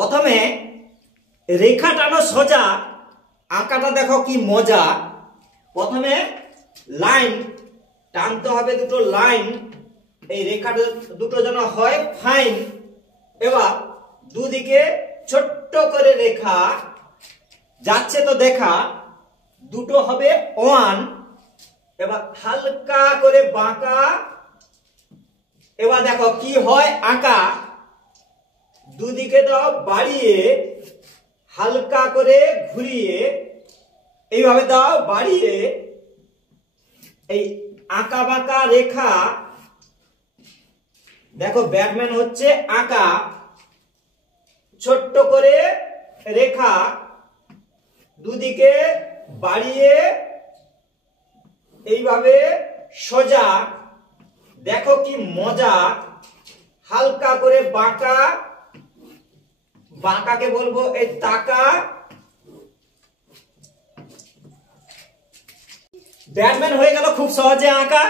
প্রথমে রেখা টানো সোজা, আঁকাটা দেখো কি মজা। প্রথমে লাইন টানতে হবে, দুটো লাইন, এই রেখা দুটো যেন হয় ফাইন। এবার দুদিকে ছোট্ট করে রেখা যাচ্ছে তো দেখা, দুটো হবে ওয়ান। এবার হালকা করে বাঁকা, এবার দেখো কি হয় আঁকা, দুদিকে দাও বাড়িয়ে, হালকা করে ঘুরিয়ে, এইভাবে দাও বাড়িয়ে, এই আঁকা বাঁকা রেখা দেখো ব্যাটম্যান হচ্ছে আঁকা, ছোট্ট করে রেখা দুদিকে বাড়িয়ে এইভাবে সোজা, দেখো কি মজা। হালকা করে বাঁকা, বাঁকাকে বলবো এই তাকা। ব্যাটম্যান হয়ে গেল খুব সহজে আঁকা।